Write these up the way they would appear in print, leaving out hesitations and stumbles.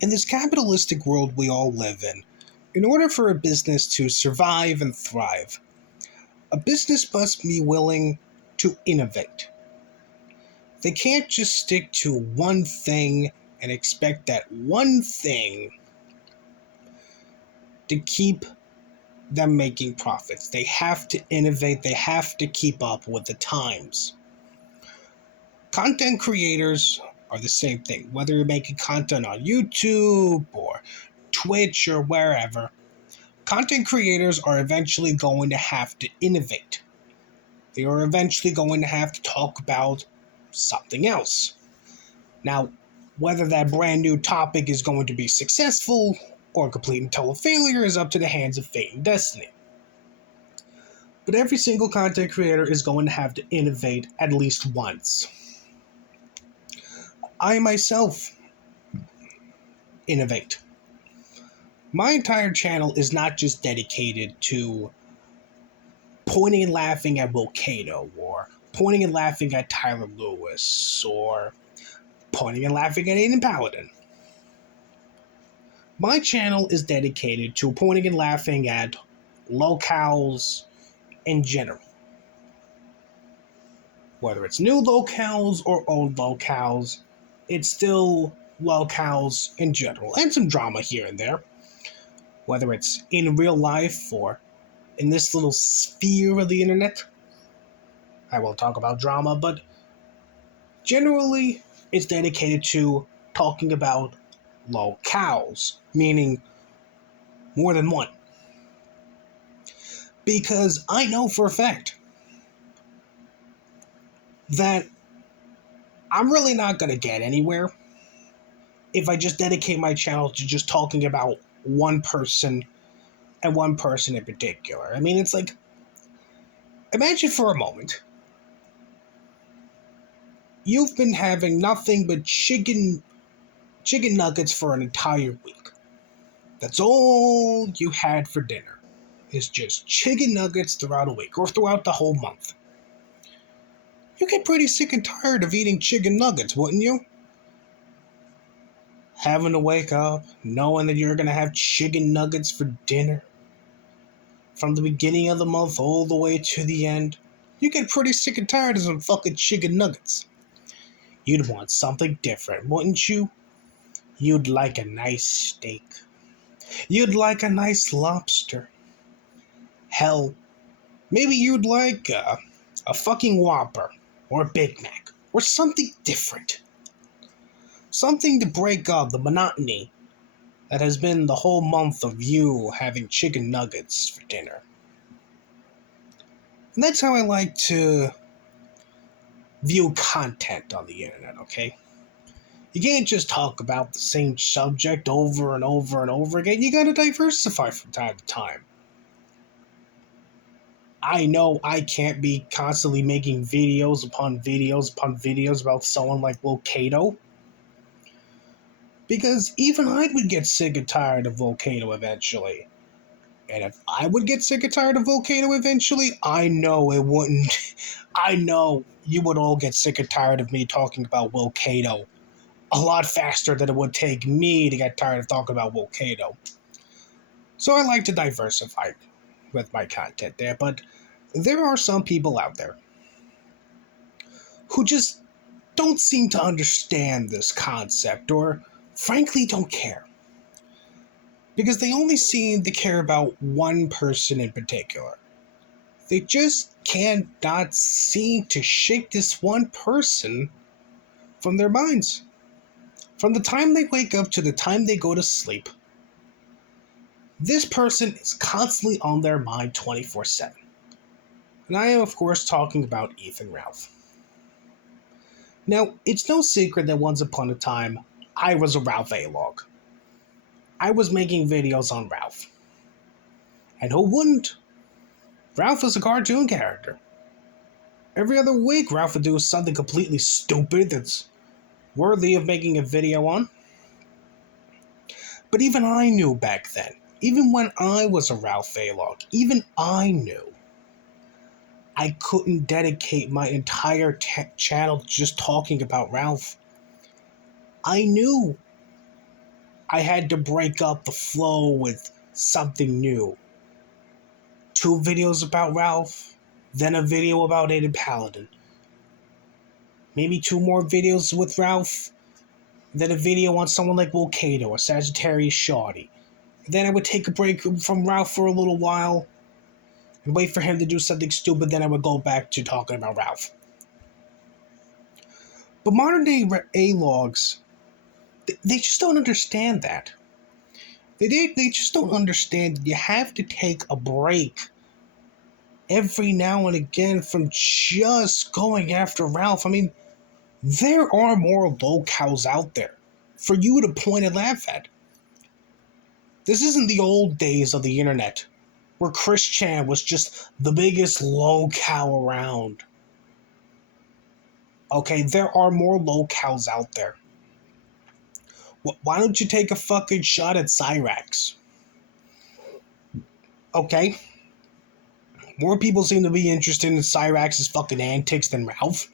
In this capitalistic world we all live in order for a business to survive and thrive, a business must be willing to innovate. They can't just stick to one thing and expect that one thing to keep them making profits. They have to innovate, they have to keep up with the times. Content creators are the same thing, whether you're making content on YouTube or Twitch or wherever. Content creators are eventually going to have to innovate. They are eventually going to have to talk about something else. Now, whether that brand new topic is going to be successful or complete and total failure is up to the hands of fate and destiny. But every single content creator is going to have to innovate at least once. I myself innovate. My entire channel is not just dedicated to pointing and laughing at Volcano, or pointing and laughing at Tyler Lewis, or pointing and laughing at Aiden Paladin. My channel is dedicated to pointing and laughing at locales in general. Whether it's new locales or old locales, it's still locales in general, and some drama here and there. Whether it's in real life or in this little sphere of the internet. I won't talk about drama, but generally it's dedicated to talking about locales, meaning more than one. Because I know for a fact that I'm really not going to get anywhere if I just dedicate my channel to just talking about one person and one person in particular. I mean, it's like, imagine for a moment, you've been having nothing but chicken nuggets for an entire week. That's all you had for dinner, is just chicken nuggets throughout a week or throughout the whole month. You get pretty sick and tired of eating chicken nuggets, wouldn't you? Having to wake up, knowing that you're going to have chicken nuggets for dinner. From the beginning of the month all the way to the end. You get pretty sick and tired of some fucking chicken nuggets. You'd want something different, wouldn't you? You'd like a nice steak. You'd like a nice lobster. Hell, maybe you'd like a fucking Whopper or a Big Mac or something different. Something to break up the monotony that has been the whole month of you having chicken nuggets for dinner. And that's how I like to view content on the internet, okay? You can't just talk about the same subject over and over and over again. You gotta diversify from time to time. I know I can't be constantly making videos upon videos upon videos about someone like Volcano. Because even I would get sick and tired of Volcano eventually. And if I would get sick and tired of Volcano eventually, I know it wouldn't. I know you would all get sick and tired of me talking about Volcano a lot faster than it would take me to get tired of talking about Volcano. So I like to diversify with my content there, but there are some people out there who just don't seem to understand this concept, or frankly don't care. Because they only seem to care about one person in particular. They just cannot seem to shake this one person from their minds. From the time they wake up to the time they go to sleep, this person is constantly on their mind 24/7. And I am, of course, talking about Ethan Ralph. Now, it's no secret that once upon a time, I was a Ralph Ayelogging. I was making videos on Ralph. And who wouldn't? Ralph is a cartoon character. Every other week, Ralph would do something completely stupid that's worthy of making a video on. But even I knew back then, even when I was a Ralph Ayelogging, even I knew I couldn't dedicate my entire channel to just talking about Ralph. I knew I had to break up the flow with something new. 2 videos about Ralph, then a video about Aiden Paladin. Maybe 2 more videos with Ralph, then a video on someone like Will Cato or Sagittarius Shawty. Then I would take a break from Ralph for a little while and wait for him to do something stupid, then I would go back to talking about Ralph. But modern day A-logs, they just don't understand that. They just don't understand that you have to take a break every now and again from just going after Ralph. I mean, there are more locals out there for you to point and laugh at. This isn't the old days of the internet, where Chris Chan was just the biggest locale around. Okay, there are more locales out there. Why don't you take a fucking shot at Cyrax? Okay? More people seem to be interested in Cyrax's fucking antics than Ralph.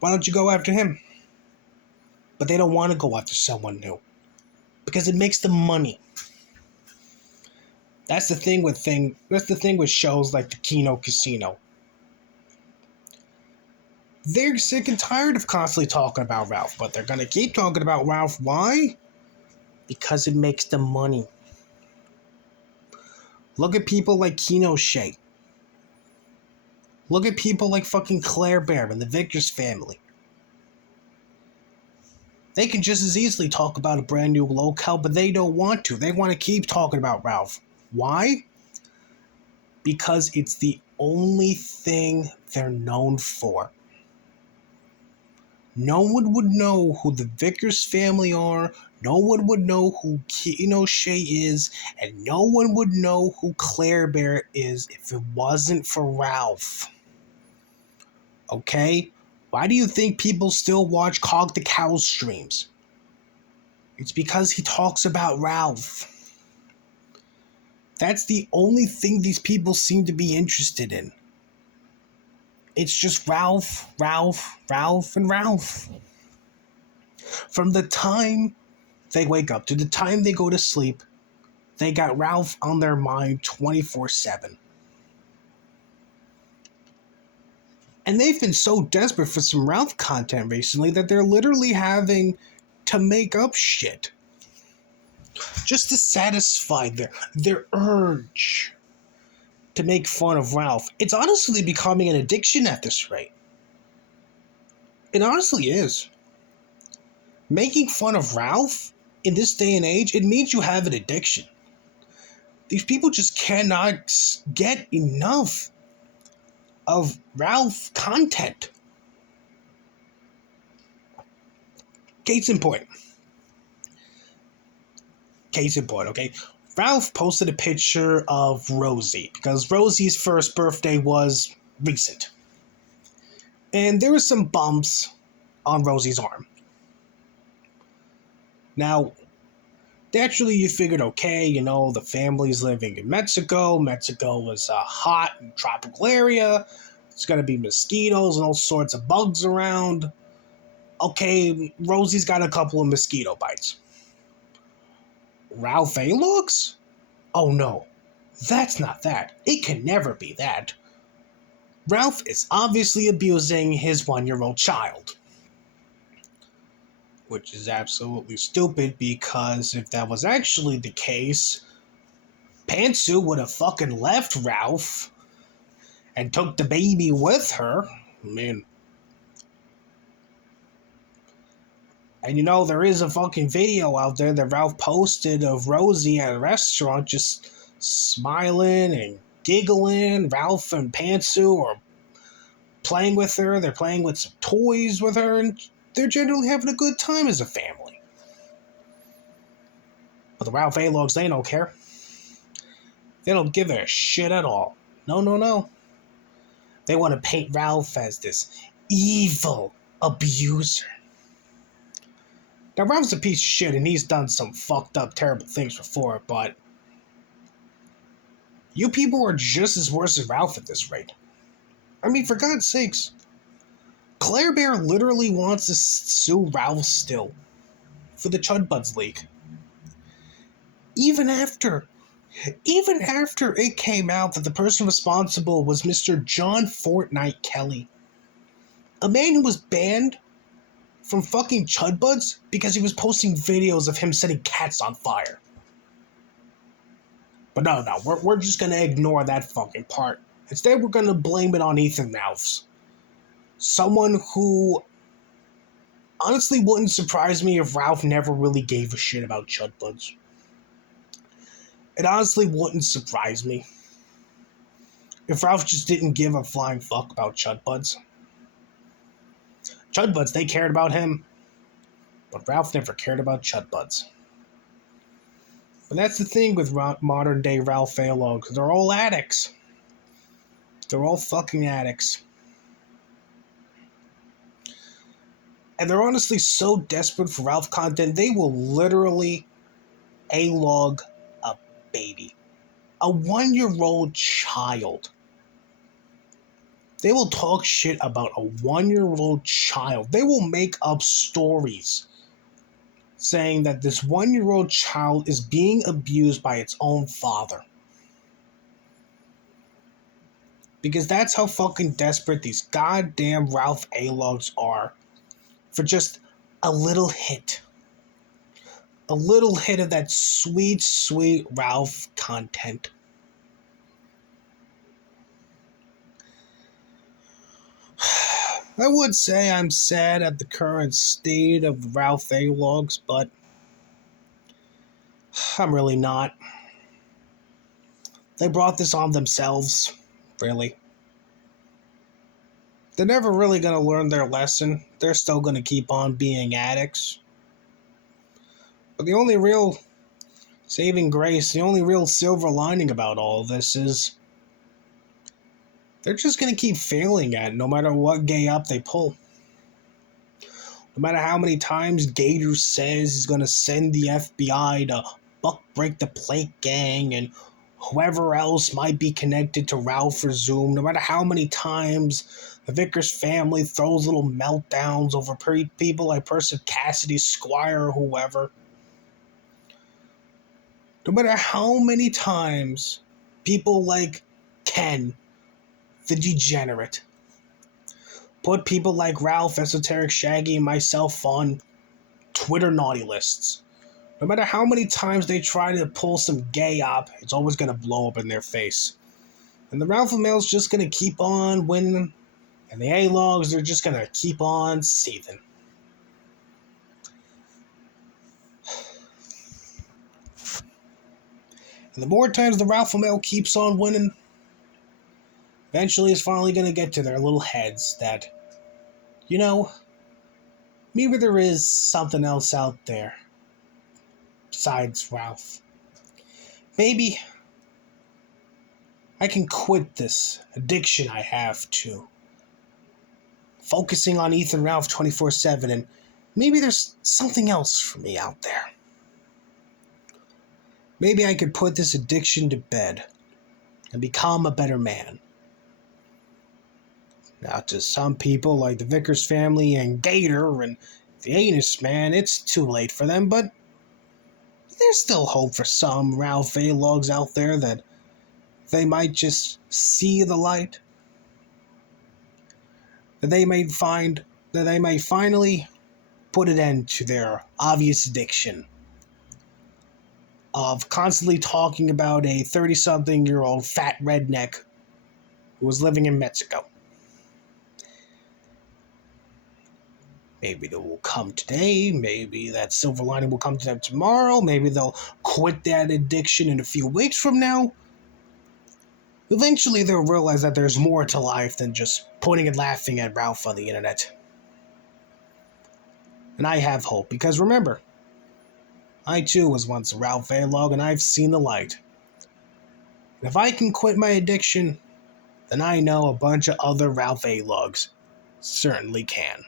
Why don't you go after him? But they don't want to go after someone new. Because it makes them money. That's the thing with shows like the Kino Casino. They're sick and tired of constantly talking about Ralph, but they're gonna keep talking about Ralph. Why? Because it makes them money. Look at people like Kino Shea. Look at people like fucking Claire Bear and the Victor's family. They can just as easily talk about a brand new locale, but they don't want to. They want to keep talking about Ralph. Why? Because it's the only thing they're known for. No one would know who the Vickers family are, no one would know who Kino Shea is, and no one would know who Claire Bear is if it wasn't for Ralph. Okay? Why do you think people still watch Cog the Cow streams? It's because he talks about Ralph. That's the only thing these people seem to be interested in. It's just Ralph, Ralph, Ralph, and Ralph. From the time they wake up to the time they go to sleep, they got Ralph on their mind 24/7. And they've been so desperate for some Ralph content recently that they're literally having to make up shit just to satisfy their urge to make fun of Ralph. It's honestly becoming an addiction at this rate. It honestly is. Making fun of Ralph in this day and age, it means you have an addiction. These people just cannot get enough of Ralph content. Case in point, okay? Ralph posted a picture of Rosie because Rosie's first birthday was recent. And there were some bumps on Rosie's arm. Now, naturally you figured, okay, the family's living in Mexico. Mexico was a hot and tropical area. There's going to be mosquitoes and all sorts of bugs around. Okay, Rosie's got a couple of mosquito bites. Ralph Ayelogging? Oh no, that's not that. It can never be that. Ralph is obviously abusing his 1-year-old child. Which is absolutely stupid because if that was actually the case, Pantsu would have fucking left Ralph and took the baby with her. I mean, and there is a fucking video out there that Ralph posted of Rosie at a restaurant just smiling and giggling. Ralph and Pantsu are playing with her. They're playing with some toys with her, and they're generally having a good time as a family. But the Ralph Ayelogging, they don't care. They don't give a shit at all. No. They want to paint Ralph as this evil abuser. Now, Ralph's a piece of shit, and he's done some fucked up, terrible things before, but you people are just as worse as Ralph at this rate. I mean, for God's sakes, Claire Bear literally wants to sue Ralph still for the Chud Buds leak. Even after it came out that the person responsible was Mr. John Fortnite Kelly, a man who was banned from fucking Chud Buds because he was posting videos of him setting cats on fire. But no, we're just gonna ignore that fucking part. Instead, we're gonna blame it on Ethan Mouths. Someone who honestly wouldn't surprise me if Ralph never really gave a shit about Chud Buds. It honestly wouldn't surprise me if Ralph just didn't give a flying fuck about Chud Buds. Chud Buds, they cared about him, but Ralph never cared about Chud Buds. But that's the thing with modern day Ralph Ayelogging. They're all addicts. They're all fucking addicts. And they're honestly so desperate for Ralph content, they will literally A-log a baby. A 1-year-old child. They will talk shit about a 1-year-old child. They will make up stories saying that this 1-year-old child is being abused by its own father. Because that's how fucking desperate these goddamn Ralph Ayeloggers are for just a little hit. A little hit of that sweet, sweet Ralph content. I would say I'm sad at the current state of Ralph Ayeloggers, but I'm really not. They brought this on themselves, really. They're never really going to learn their lesson. They're still going to keep on being addicts. But the only real saving grace, the only real silver lining about all this is they're just going to keep failing at it no matter what gay up they pull. No matter how many times Gator says he's going to send the FBI to buck break the plate gang and whoever else might be connected to Ralph or Zoom, no matter how many times the Vickers family throws little meltdowns over people like Person Cassidy, Squire, or whoever. No matter how many times people like Ken, the degenerate, put people like Ralph, Esoteric Shaggy, and myself on Twitter naughty lists. No matter how many times they try to pull some gay up, it's always going to blow up in their face. And the Ralph Mail's just going to keep on winning, and the Ayeloggers are just going to keep on seething. And the more times the Ralph Mail keeps on winning, eventually it's finally going to get to their little heads that, you know, maybe there is something else out there besides Ralph. Maybe I can quit this addiction I have to focusing on Ethan Ralph 24/7, and maybe there's something else for me out there. Maybe I could put this addiction to bed and become a better man. Now, to some people like the Vickers family and Gator and the Anus Man, it's too late for them, but there's still hope for some Ralph Ayeloggers out there that they might just see the light. That they might finally put an end to their obvious addiction of constantly talking about a 30-something-year-old fat redneck who was living in Mexico. Maybe they will come today, maybe that silver lining will come to them tomorrow, maybe they'll quit that addiction in a few weeks from now. Eventually they'll realize that there's more to life than just pointing and laughing at Ralph on the internet. And I have hope, because remember, I too was once a Ralph Ayelogger and I've seen the light. And if I can quit my addiction, then I know a bunch of other Ralph Ayeloggers certainly can.